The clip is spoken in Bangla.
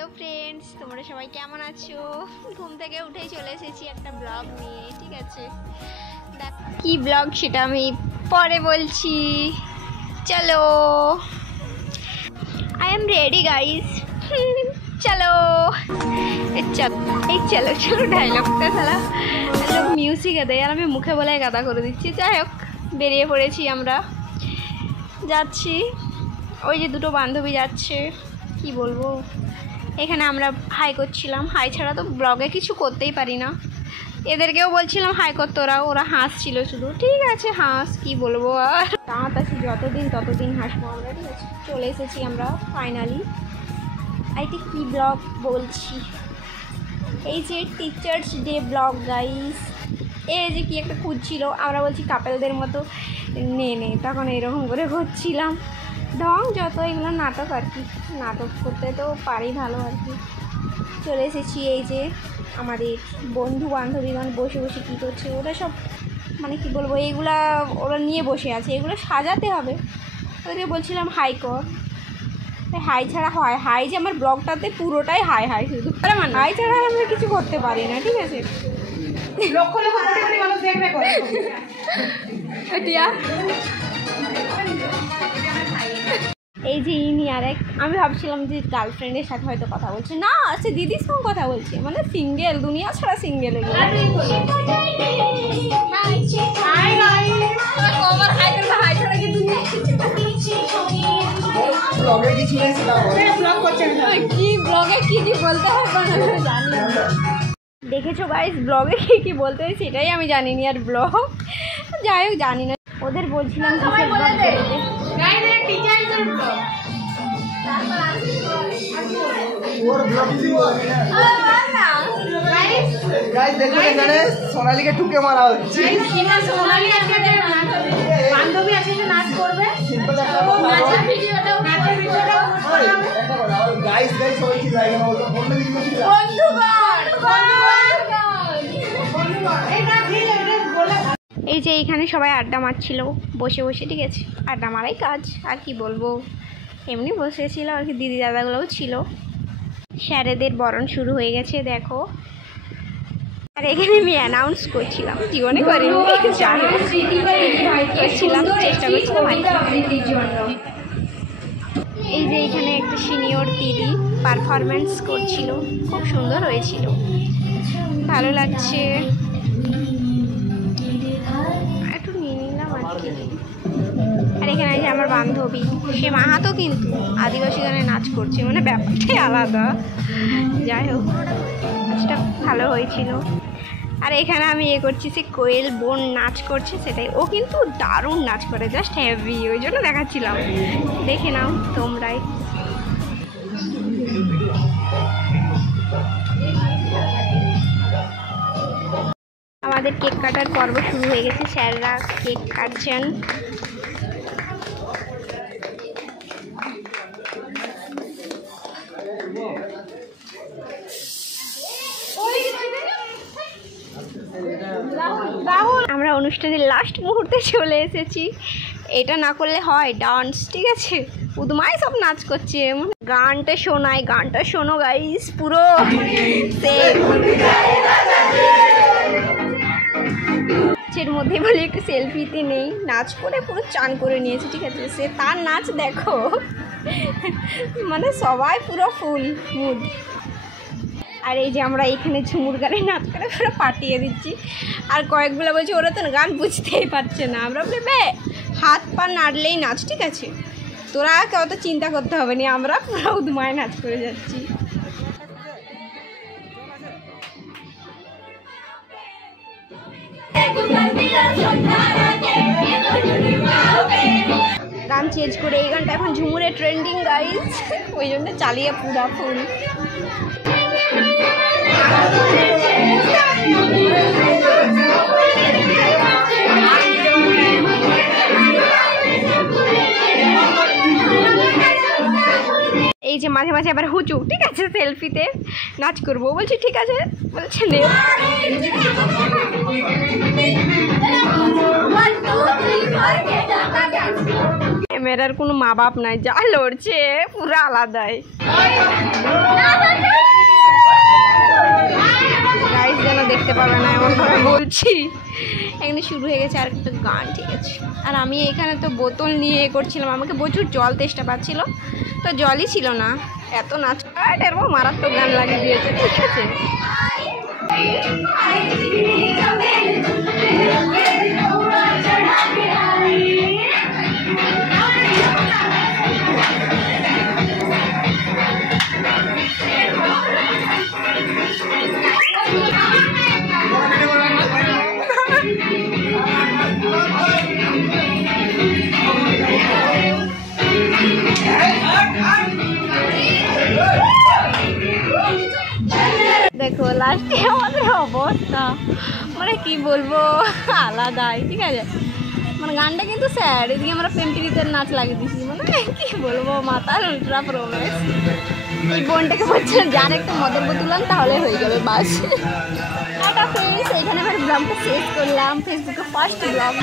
हेलो फ्रेंड्स তোমরা সবাই কেমন আছো ঘুম থেকে উঠেই চলে এসেছি একটা ব্লগ নিয়ে ঠিক আছে কি ব্লগ সেটা আমি পরে বলছি চলো आई एम रेडी गाइस चलो चलो चलो डायलॉगটা সালা লোক মিউজিকে দেয় আর আমি মুখে বলে গাদা করে দিচ্ছি যাই হোক বেরিয়ে পড়েছি আমরা যাচ্ছি ওই যে দুটো বান্ধবী যাচ্ছে কি বলবো এখানে আমরা হাই করছিলাম হাই ছাড়া তো ব্লগে কিছু করতেই পারি না এদেরকেও বলছিলাম হাই করতে ওরা হাসছিল শুধু ঠিক আছে হাস কি বলবো আর দাঁত আছে যতদিন ততদিন হাসবো আমরা ঠিক আছে চলে এসেছি আমরা ফাইনালি আইটি কি ব্লগ বলছি এই যে টিচার্স ডে ব্লগ গাইস এই যে কি একটা খুঁজছিল আমরা বলছি কাপেলদের মতো নে তখন এরকম করে ঘুরছিলাম ঢং যত এগুলো নাটক আর কি নাটক করতে তো পারি ভালো আর কি চলে এসেছি এই যে আমাদের বন্ধু বান্ধবীগণ বসে বসে কী করছে ওরা সব মানে কি বলবো এইগুলা ওরা নিয়ে বসে আছে এগুলো সাজাতে হবে ওদেরকে বলছিলাম হাই কর হাই ছাড়া হয় হাই যে আমার ব্লগটাতে পুরোটাই হাই হাই শুধু মানে হাই ছাড়া আমরা কিছু করতে পারি না ঠিক আছে এই যে ইনি আর এক আমি ভাবছিলাম যে গার্লফ্রেন্ডের সাথে হয়তো কথা বলছে না সে দিদির সঙ্গে কথা বলছে মানে সিঙ্গেল দুনিয়া ছাড়া সিঙ্গেল কি ব্লগে কি কি বলতে হয় জানি দেখেছো গাইস ব্লগে কি বলতে হয় সেটাই আমি জানিনি আর ব্লগ যাই হোক জানি না ওদের বলছিলাম সোনালীকে ঠুকে মারা হচ্ছে বান্ধবী আছে নাচ করবে এই যে এইখানে সবাই আড্ডা মারছিল বসে বসে ঠিক আছে আড্ডা মারাই কাজ আর কি বলবো এমনি বসেছিল আর কি দিদি দাদাগুলোও ছিল স্যারেদের বরণ শুরু হয়ে গেছে দেখো আর এখানে আমি অ্যানাউন্স করছিলাম জীবনে করিনি করছিলাম চেষ্টা করছিলাম এই যে এখানে একটা সিনিয়র দিদি পারফরমেন্স করছিল খুব সুন্দর হয়েছিল ভালো লাগছে একটু নিয়ে নিলাম আর কি আর এখানে আছে আমার বান্ধবী সে মাহাতো কিন্তু আদিবাসী গানে নাচ করছে মানে ব্যাপারটাই আলাদা যাই হোক নাচটা ভালো হয়েছিল আর এখানে আমি করছি সে কোয়েল বোন নাচ করছে সেটাই ও কিন্তু দারুণ নাচ করে জাস্ট হেভি ওই জন্য দেখাচ্ছিলাম দেখে নাও তোমরাই আমাদের কেক কাটার পর্ব শুরু হয়ে গেছে স্যাররা কেক কাটছেন আমরা অনুষ্ঠানের লাস্ট মুহূর্তে চলে এসেছি এটা না করলে হয় ডান্স ঠিক আছে উদমাই সব নাচ করছে গানটা শোনায় গানটা শোনো গাইস পুরো এর মধ্যে বলে একটু সেলফিতে নেই নাচ করে পুরো চান করে নিয়েছে ঠিক আছে সে তার নাচ দেখো মানে সবাই পুরো ফুল মুড আর এই যে আমরা এখানে ঝুমুর গানে নাচ করে পুরো পাঠিয়ে দিচ্ছি আর কয়েকগুলো বলছি ওরা তো গান বুঝতেই পারছে না আমরা বলি বে হাত পা নাড়লেই নাচ ঠিক আছে তোরা অত চিন্তা করতে হবে না আমরা পুরো উদমায় নাচ করে যাচ্ছি গান চেঞ্জ করে এই গানটা এখন ঝুমুরে ট্রেন্ডিং গাইজ ওই জন্য চালিয়ে পুরা ফুল এই যে মাঝে মাঝে আবার হুচু ঠিক আছে সেলফিতে নাচ করবো বলছি ঠিক আছে বলছে নে ক্যামেরার কোনো মা বাপ নাই যা লড়ছে পুরো আলাদাই করছি। এখানে শুরু হয়ে গেছে আর একটা গান, ঠিক আছে। আর আমি এখানে তো বোতল নিয়ে করছিলাম, আমাকে প্রচুর জল তেষ্টা পাচ্ছিল, তো জলই ছিল না, এত নাচ এরকম মারাত্মক গান লাগিয়ে দিয়েছে, ঠিক আছে। দেখো লাস্টে আমাদের অবস্থা, মানে কি বলবো, আলাদাই, ঠিক আছে। মানে গানটা কিন্তু স্যাড, এদিকে আমরা প্রেম প্রীতির নাচ লাগিয়ে দিয়েছি, মানে কি বলবো, মাথার উল্টা প্রমেশ। এই বোনটাকে বলছিলাম যার একটা মদের বোতল আন, তাহলে হয়ে যাবে বাস। একটা ফ্রেন্ডস, এখানে আমার ব্লগটা শেষ করলাম, ফেসবুকে ফার্স্ট ব্লগ।